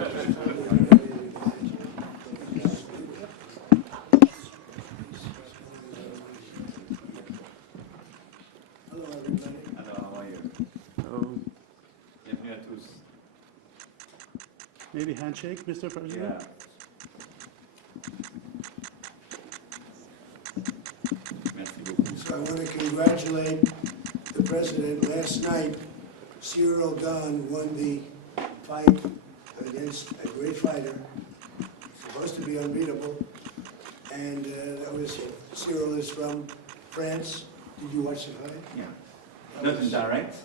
everybody. Alors, how are you? Bienvenue à tous. Maybe handshake, Mr. President? Yeah. Merci beaucoup. So I want to congratulate the President. Last night, Cyril Gahn won the fight against a great fighter, supposed to be unbeatable, and that was Cyril is from France. Did you watch the fight? Yeah. Not in direct,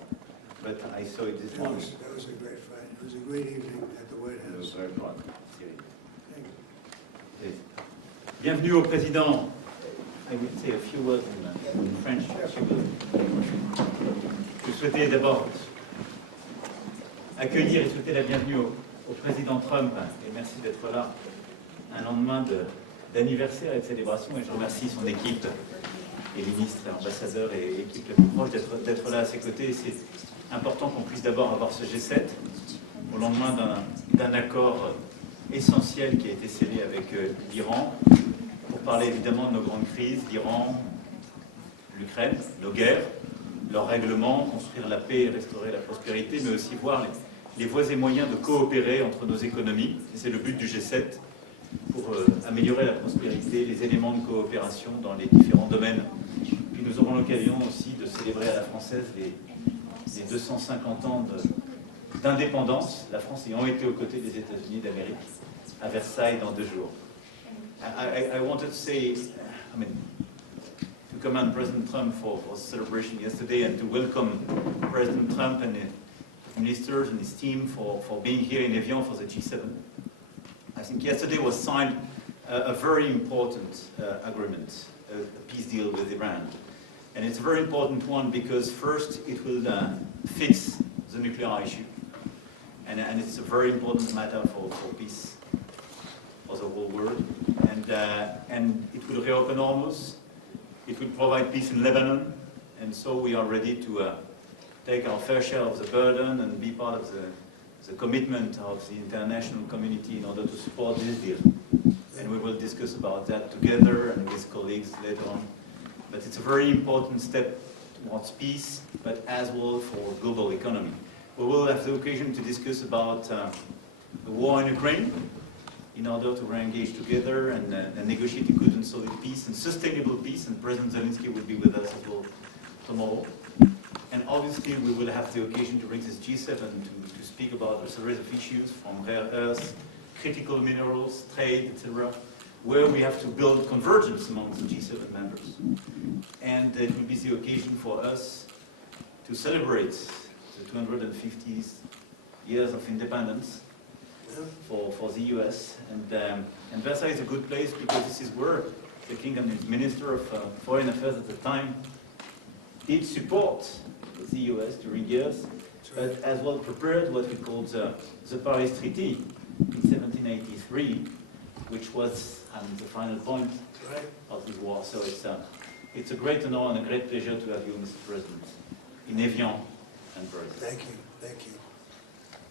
but I saw it this morning. That was a great fight. It was a great evening at the White I was House. very proud. Thank you. Bienvenue au président. I will say a few words in French. Je souhaitais d'abord accueillir et souhaiter la bienvenue au président Trump, et merci d'être là un lendemain d'anniversaire et de célébration, et je remercie son équipe, et ministres, et ambassadeurs et équipe la plus proche d'être là à ses côtés. C'est important qu'on puisse d'abord avoir ce G7 au lendemain d'un accord essentiel qui a été scellé avec l'Iran, pour parler évidemment de nos grandes crises, l'Iran, l'Ukraine, nos guerres, leurs règlements, construire la paix et restaurer la prospérité, mais aussi voir les voies et moyens de coopérer entre nos économies. C'est le but du G7, pour améliorer la prospérité, les éléments de coopération dans les différents domaines. Puis nous aurons l'occasion aussi de célébrer à la française les 250 ans d'indépendance, la France ayant été aux côtés des États-Unis d'Amérique, à Versailles dans 2 jours. I wanted to say, to commend President Trump for the celebration yesterday, and to welcome President Trump and the ministers and his team for being here in Evian for the G7. I think yesterday was signed a very important agreement, a peace deal with Iran. And it's a very important one because first it will fix the nuclear issue. And it's a very important matter for peace for the whole world. And it will reopen Hormuz. It will provide peace in Lebanon. And so we are ready to take our fair share of the burden and be part of the commitment of the international community in order to support this deal. And we will discuss about that together and with colleagues later on. But it's a very important step towards peace, but as well for global economy. We will have the occasion to discuss about the war in Ukraine in order to re-engage together and negotiate a good and solid peace and sustainable peace, and President Zelensky will be with us as well tomorrow. And obviously we will have the occasion to bring this G7 to speak about a series of issues from rare earths, critical minerals, trade, etc., where we have to build convergence among the G7 members. And it will be the occasion for us to celebrate the 250th years of independence for the US. And Versailles is a good place because this is where the King and his Minister of Foreign Affairs at the time did support the US during years, but as well prepared what we called the Paris Treaty in 1783, which was the final point of the war. So it's a great honor and a great pleasure to have you, Mr. President, in Evian and Paris. Thank you, thank you.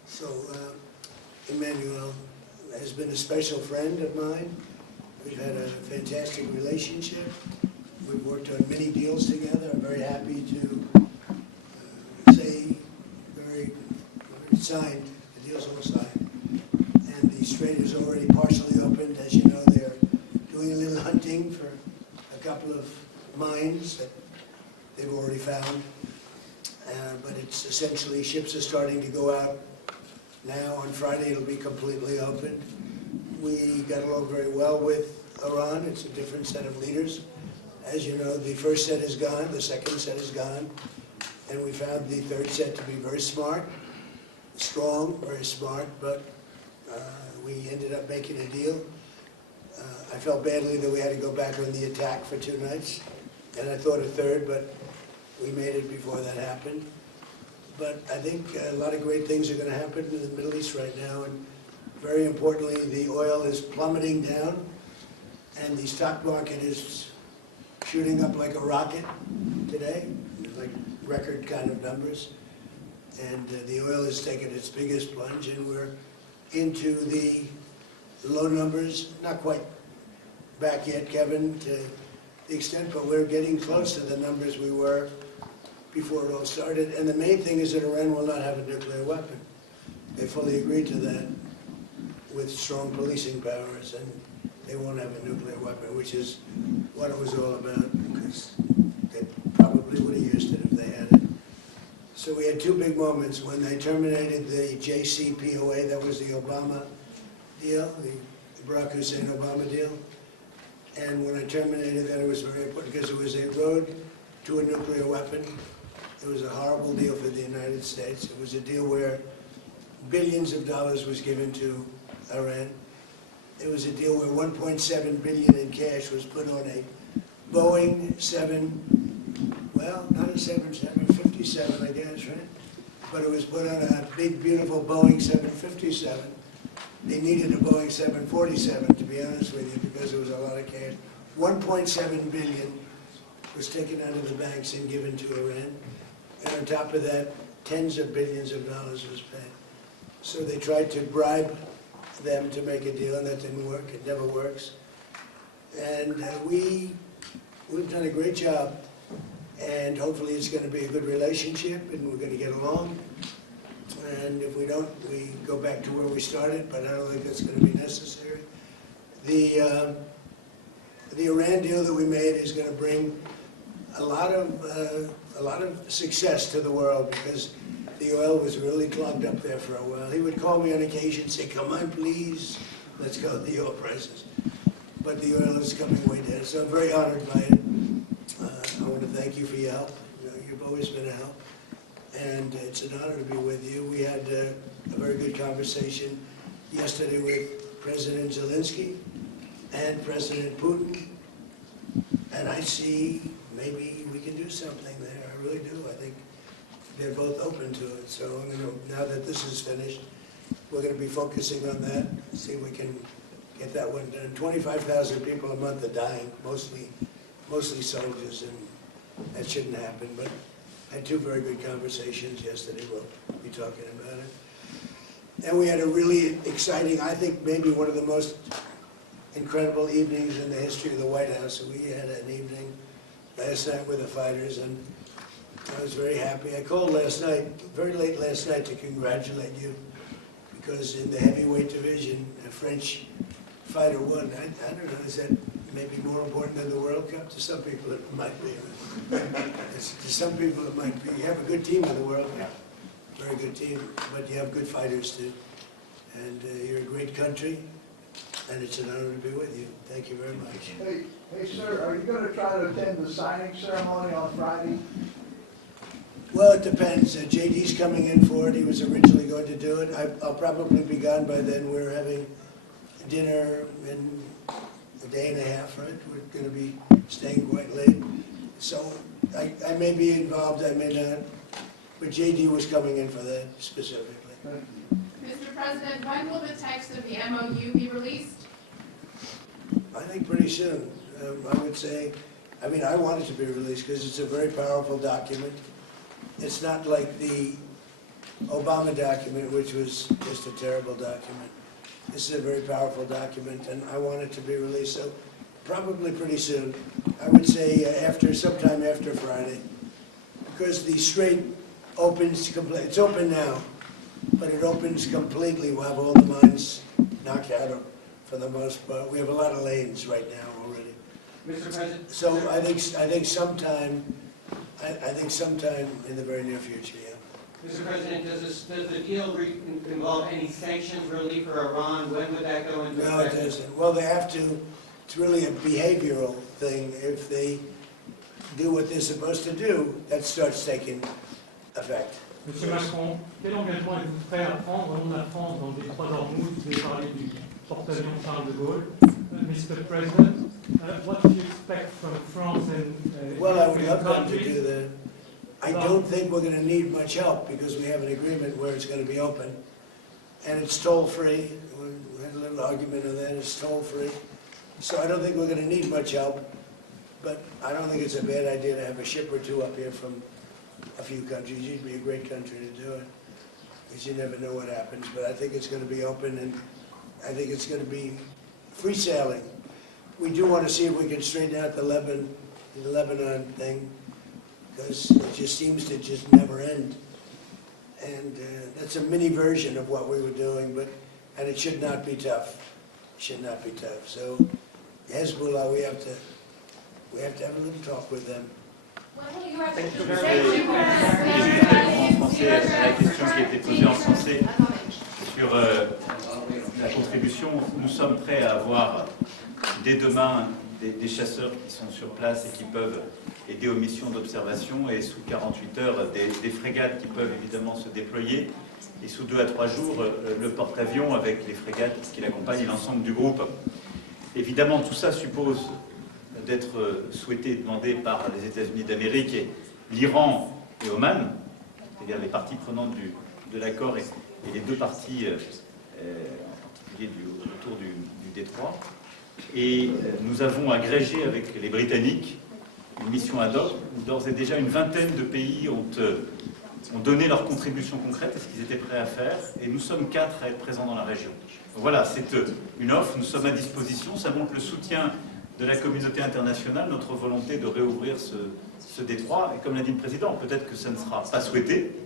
So, Emmanuel has been a special friend of mine. We've had a fantastic relationship. We've worked on many deals together. I'm very happy to say, very signed, the deal's all signed. And the strait is already partially opened. As you know, they're doing a little hunting for a couple of mines that they've already found. But it's essentially, ships are starting to go out now. On Friday, it'll be completely open. We got along very well with Iran. It's a different set of leaders. As you know, the first set is gone, the second set is gone, and we found the third set to be very smart, strong, very smart, but we ended up making a deal. I felt badly that we had to go back on the attack for 2 nights, and I thought a third, but we made it before that happened. But I think a lot of great things are going to happen in the Middle East right now, and very importantly, the oil is plummeting down, and the stock market is shooting up like a rocket today, like record kind of numbers. And the oil has taken its biggest plunge, and we're into the low numbers, not quite back yet, Kevin, to the extent, but we're getting close to the numbers we were before it all started. And the main thing is that Iran will not have a nuclear weapon. They fully agreed to that with strong policing powers, and they won't have a nuclear weapon, which is what it was all about, because they probably would have used it if they had it. So we had two big moments when they terminated the JCPOA, that was the Obama deal, the Barack Hussein Obama deal. And when I terminated that, it was very important because it was a road to a nuclear weapon. It was a horrible deal for the United States. It was a deal where billions of dollars was given to Iran. It was a deal where 1.7 billion in cash was put on a Boeing 7, well, not a 757, I guess, right? But it was put on a big, beautiful Boeing 757. They needed a Boeing 747, to be honest with you, because there was a lot of cash. 1.7 billion was taken out of the banks and given to Iran. And on top of that, tens of billions of dollars was paid. So they tried to bribe them to make a deal, and that didn't work. It never works. And we've done a great job, and hopefully it's going to be a good relationship, and we're going to get along. And if we don't, we go back to where we started, but I don't think that's going to be necessary. The Iran deal that we made is going to bring a lot of success to the world, because the oil was really clogged up there for a while. He would call me on occasion and say, "Come on, please, let's go with the oil prices." But the oil is coming way down, so I'm very honored by it. I want to thank you for your help. You know, you've always been a help, and it's an honor to be with you. We had a very good conversation yesterday with President Zelensky and President Putin, and I see maybe we can do something there. I really do. I think they're both open to it. So now that this is finished, we're going to be focusing on that, see if we can get that one done. 25,000 people a month are dying, mostly soldiers, and that shouldn't happen. But I had two very good conversations yesterday. We'll be talking about it. And we had a really exciting, I think maybe one of the most incredible evenings in the history of the White House. We had an evening last night with the fighters, and I was very happy. I called last night, very late last night, to congratulate you, because in the heavyweight division, a French fighter won. I don't know, is that maybe more important than the World Cup? To some people it might be. To some people it might be. You have a good team in the World Cup, very good team, but you have good fighters too. And you're a great country, and it's an honor to be with you. Thank you very much. Hey, sir, are you going to try to attend the signing ceremony on Friday? Well, it depends. JD's coming in for it. He was originally going to do it. I'll probably be gone by then. We're having dinner in a day and a half, right? We're going to be staying quite late. So I may be involved, I may not. But JD was coming in for that specifically. Thank you. Mr. President, when will the text of the MOU be released? I think pretty soon. I would say, I mean, I want it to be released because it's a very powerful document. It's not like the Obama document, which was just a terrible document. This is a very powerful document, and I want it to be released, so probably pretty soon. I would say sometime after Friday, because the Strait opens completely. It's open now, but it opens completely. We'll have all the mines knocked out for the most part. We have a lot of lanes right now already. Mr. President? So I think sometime in the very near future, yeah. Mr. President, does the deal involve any sanctions relief for Iran? When would that go into effect? No, it doesn't. Well, they have to. It's really a behavioral thing. If they do what they're supposed to do, that starts taking effect. Monsieur Macron, quel engagement êtes-vous prêt à prendre au nom de la France dans le détroit d'Ormuz? Vous avez parlé du porte-avions Charles de Gaulle. Mr. President, what do you expect from France and Well, I would love them to countries? do that. I don't think we're going to need much help because we have an agreement where it's going to be open. And it's toll-free. We had a little argument on that. It's toll-free. So I don't think we're going to need much help. But I don't think it's a bad idea to have a ship or two up here from a few countries. It'd be a great country to do it. because you never know what happens, but I think it's going to be open, and I think it's going to be free sailing. We do want to see if we can straighten out the Lebanon thing, because it just seems to just never end. And that's a mini version of what we were doing, and it should not be tough. It should not be tough. So Hezbollah, we have to have a little talk with them. En français, à la question qui a été posée en français sur la contribution, nous sommes prêts à avoir dès demain des chasseurs qui sont sur place et qui peuvent aider aux missions d'observation, et sous 48 heures des frégates qui peuvent évidemment se déployer, et sous 2 à 3 jours le porte-avions avec les frégates qui l'accompagnent et l'ensemble du groupe. Évidemment, tout ça suppose d'être souhaité et demandé par les États-Unis d'Amérique et l'Iran et Oman, c'est-à-dire les parties prenantes de l'accord et les 2 parties, en particulier autour du détroit. Et nous avons agrégé avec les Britanniques une mission ad hoc où d'ores et déjà une vingtaine de pays ont donné leur contribution concrète à ce qu'ils étaient prêts à faire, et nous sommes 4 à être présents dans la région. Donc voilà, c'est une offre, nous sommes à disposition, ça montre le soutien de la communauté internationale, notre volonté de réouvrir ce détroit. Et comme l'a dit le Président, peut-être que ça ne sera pas souhaité,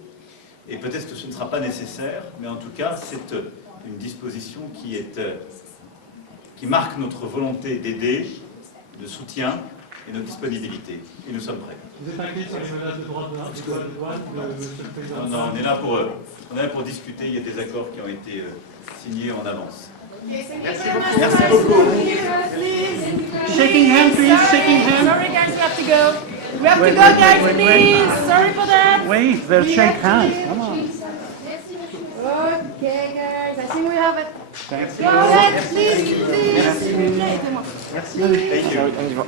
et peut-être que ce ne sera pas nécessaire, mais en tout cas, c'est une disposition qui marque notre volonté d'aider, de soutien et notre disponibilité. Et nous sommes prêts. Vous êtes inquiet sur les menaces de droit de douane de M. le Président? Non, on est là pour discuter, il y a des accords qui ont été signés en avance. Merci beaucoup. Shaking hands, please. Shaking hands. Sorry, guys, we have to go. We have to go, guys, please. Sorry for that. Wait, they'll shake hands. Come on. Okay, guys, I think we have it. Thank Go ahead, please, please. Merci. Thank you.